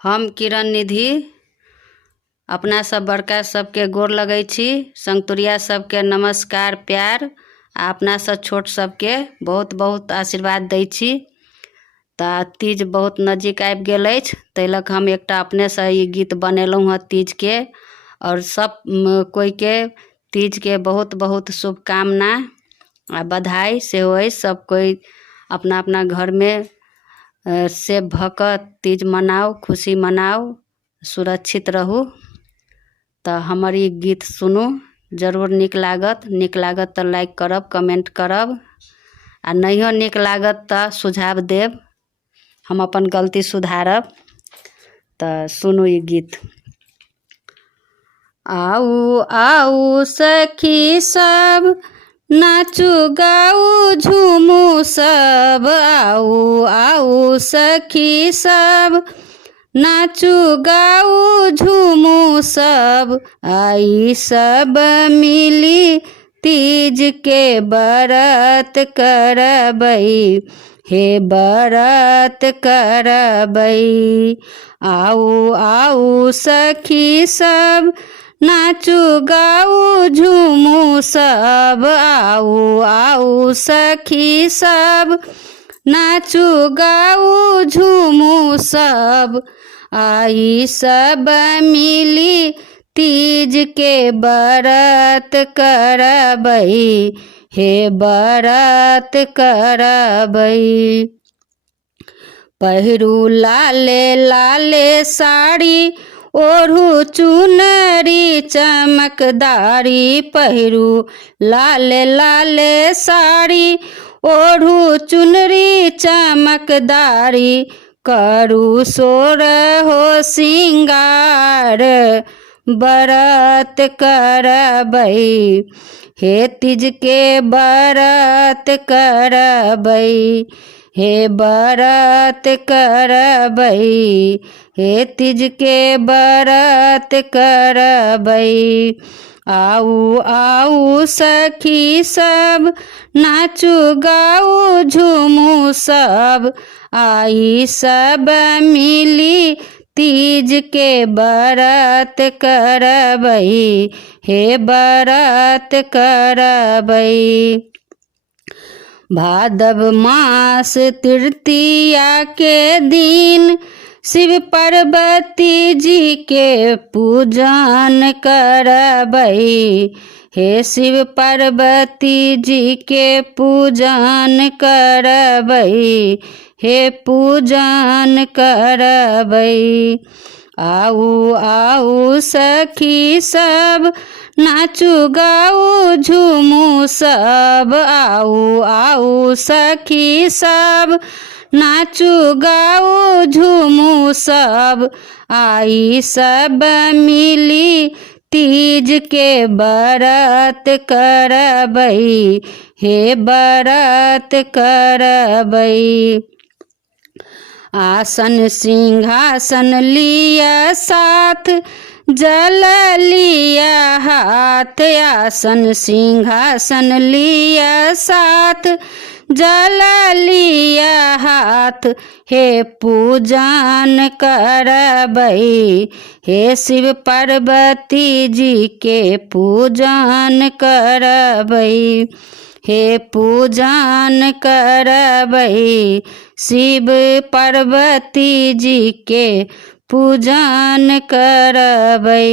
हम किरण निधि अपना सब बड़का सबके गोर लगै छी। संगतुरिया सबके नमस्कार प्यार आ अपना सब छोट सबके बहुत बहुत आशीर्वाद दै छी। तऽ तीज बहुत नजदीक आबि गेल अछि, ताहि लऽ कऽ हम एकटा अपनेसँ ई गीत बनेलहुँ हँ तीजके। और सब कोइके तीजके बहुत बहुत शुभकामना आ बधाई सेहो अछि। सब कोइ अपना अपना घरमे से भऽ कऽ तीज मनाउ, खुशी मनाउ, सुरक्षित रहू। तऽ हमर ई गीत सुनू, जरूर नीक लागत तऽ लाइक करब, कमेंट करब, आ नहियो नीक लागत तऽ सुझाव देब, हम अपन गलती सुधारब। तऽ सुनू ई गीत। आउ आउ सखी सब, नाचू गाऊ झूमू सब। आउ आउ सखी सब, नाचू गाऊ झूमू सब। आई सब मिली तीज के बरत करबै, हे बरत करबै। आउ आउ सखी सब, नाचू गाऊ झूमू सब। आउ आउ सखी सब, नाचू गाऊ झूमू सब। आई सब मिली तीज के बरत करबै, हे बरत करबै। पहिरू लाले लाले साड़ी, ओढ़ू चुनरी चमकदारी। पहिरू लाले लाले साड़ी, ओढ़ू चुनरी चमकदारी। करू सोरहो सिंगार, बरत करबै, हे तीज के बरत करबै, हे बरत करबै, हे तीज के बरत करबै। आउ आउ सखी सब, नाचू गाऊ झूमू सब। आई सब मिली तीज के बरत करबै, हे बरत करबै। भादव मास तृतीया के दिन, शिव पार्वती जी के पूजन करबै, हे शिव पार्वती जी के पूजन करबै, हे पूजन करबै। आउ आउ सखी सब, नाचू गाऊ झूमू सब। आउ आउ सखी सब, नाचू गाऊ झूमू सब। आई सब मिली तीज के बरत करबै, हे बरत करबै। आसन सिंहासन लिया साथ, जल लिया हाथ। आसन सिंहासन लिया साथ, जल लिया हाथ। हे पूजन करबै, हे शिव पार्वती जी के पूजन करबै, हे पूजन करबै। शिव पार्वती जी के पूजन करबै।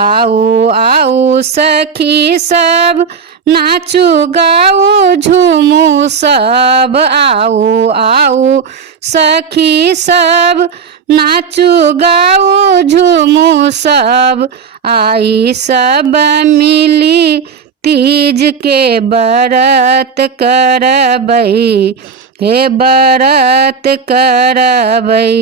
आउ आउ सखी सब, नाचू गाऊ झूमू सब। आउ आउ सखी सब, नाचू गाऊ झूमू सब। आई सब मिली तीज के बरत करबै, हे बरत करबै।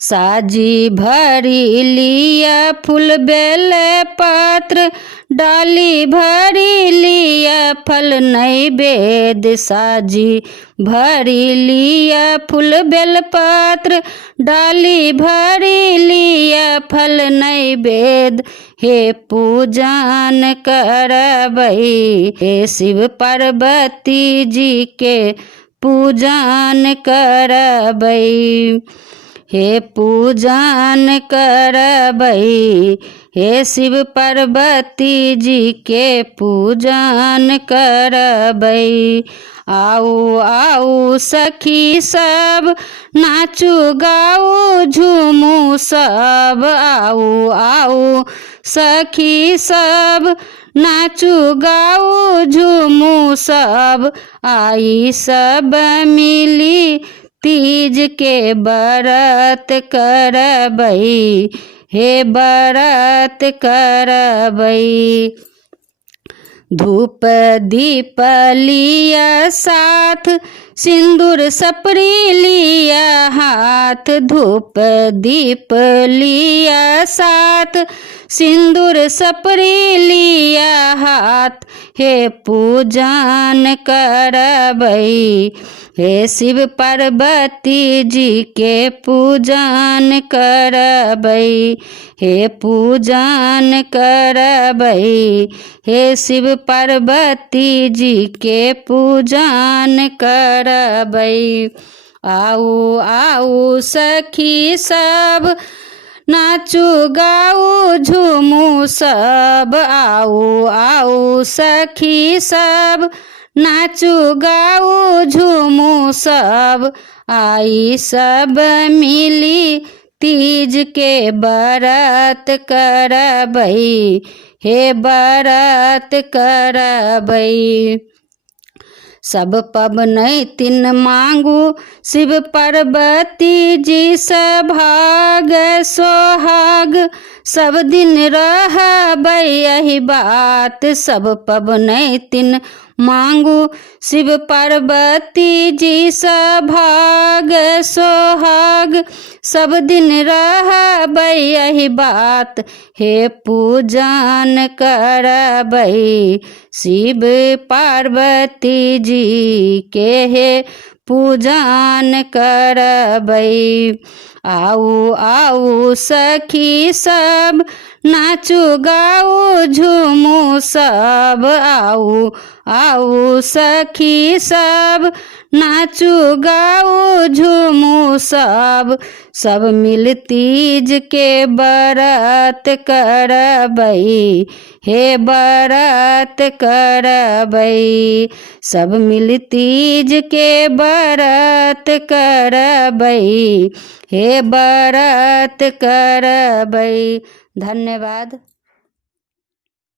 साजी भरी लिया फूल बेल पत्र, डाली भरी लिया फल नैवेद्य। साजी भरी लिया फूल बेल पत्र, डाली भरी लिया फल नैवेद्य। हे पूजन करबै, हे शिव पार्वती जी के पूजन करबै। हे पूजन करबै, हे शिव पार्वती जी के पूजन करबै। आउ आउ सखी सब नाचू गाऊ झूमू सब, आउ आउ सखी सब नाचू गाऊ झूमू सब। आई सब मिली तीज के व्रत करबै, हे व्रत करबै। धूप दीप लिया साथ, सिंदूर सपरी लिया हाथ। धूप दीप लिया साथ, सिंदूर सपरी लिया हाथ। हे पूजन करबै, हे शिव पार्वती जी के पूजन करबै, हे पूजन करबै, हे शिव पार्वती जी के पूजन करबै। आउ आउ सखी सब नाचू गाऊ झूमू सब, आउ आउ सखी सब नाचू गाऊ झूमू सब। आई सब मिली तीज के व्रत करबै, हे व्रत करबै। सब पबनैतिन मांगू शिव पार्वती जी से भाग सोहाग। सब दिन रहबै यही बात, सब पबनैतिन मांगू शिव पार्वती जी से भाग सोहाग। सब दिन रहबै यही बात, हे पूजन करबै, शिव पार्वती जी के हे पूजन करबै। आउ आउ सखी सब नाचू गाऊ झूमू सब, आउ आउ सखी सब नाचू गाऊ झूमू सब। सब मिल तीज के व्रत करबै, हे व्रत करबै। सब मिल तीज के व्रत करबै, हे व्रत करबै। धन्यवाद।